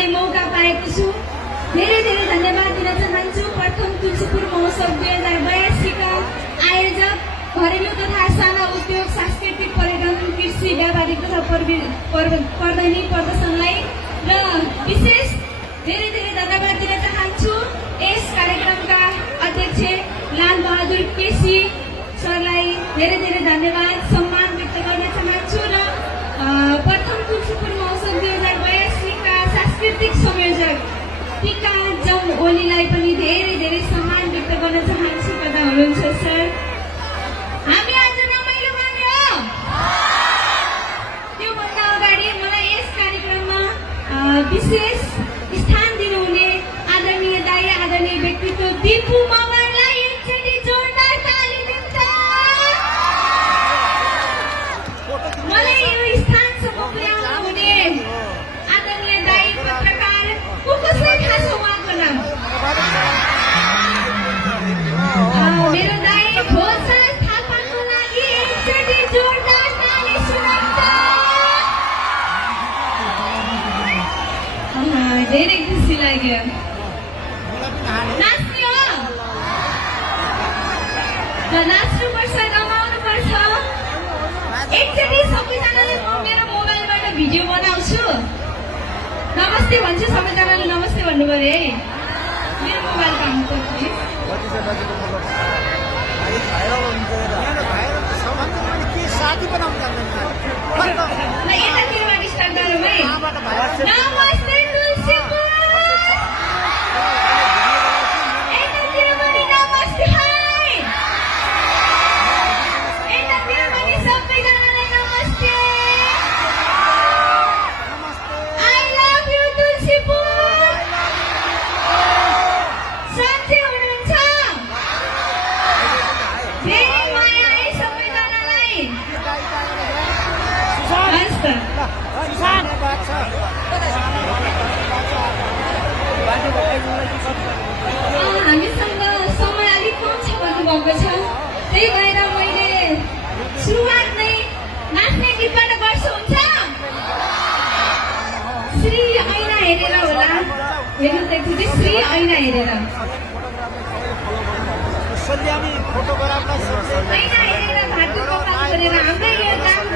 गर्ने मौका पाएको छु। धेरै धेरै धन्यवाद दिन चाहन्छु प्रथम तुलसीपुर महोत्सव 2082 का आयोजक घरेलु तथा साना उद्योग सांस्कृतिक पर्यटन कृषि व्यापारिक तथा प्रदर्शनी प्रदर्शनलाई र विशेष धेरै धेरै धन्यवाद दिन चाहन्छु यस कार्यक्रमका अध्यक्ष लाल बहादुर केसी सरलाई धेरै धेरै धन्यवाद सम्मान व्यक्त गर्न चाहन्छु र प्रथम तुलसीपुर महोत्सव 2082 का सांस्कृतिक संयोजक टिका जम ओलीलाई पनि धेरै धेरै सम्मान व्यक्त गर्न चाहन्छु। कता हुनुहुन्छ सर? हामी आज रमाइलो मान्यो। त्योभन्दा अगाडि मलाई यस कार्यक्रममा विशेष स्थान दिनुहुने आदरणीय दाइ आदरणीय व्यक्तित्व दिपु मगरलाई एकचोटि जोरदार ताली दिन्छ। मलाई यो स्थानसम्म पुर्याउनु हुने आदरणीय दाइ पत्रकार को कसलाई थाहा छ उहाँको नाम? मेरो दाइ भोज थापाको लागि एकचोटि जोरदार ताली सुनाउँछ। धेरै खुसी लाग्यो। नाच्ने हो र नाच्नुपर्छ रमाउनुपर्छ। एकचोटि सबैजनाले म मेरो मोबाइलबाट भिडियो बनाउँछु। नमस्ते भन्छु सबैजनाले नमस्ते भन्नु पर्यो है। मेरो मोबाइल काम पर्छ ल यतातिरबाट स्टार्ट गरौँ है। नमस्ते तुलसीपुर। यतातिर पनि नमस्ते हाय। यतातिर पनि सबैजनालाई नमस्ते। I love you Tulsipur. साँच्चै हुनुहुन्छ? धेरै माया है सबैजनालाई। हस् त। हामीसँग समय अलिक कम छ भन्नुभएको छ, त्यही भएर मैले सुरुवात नै नाच्ने गीतबाट गर्छु। हुन्छ? श्री ऐना हेरेर होला। हेर्नु त एकचोटि श्री ऐना हेरेर। ऐना हेरेर भातु कपाल गरेर हाम्रै यो काम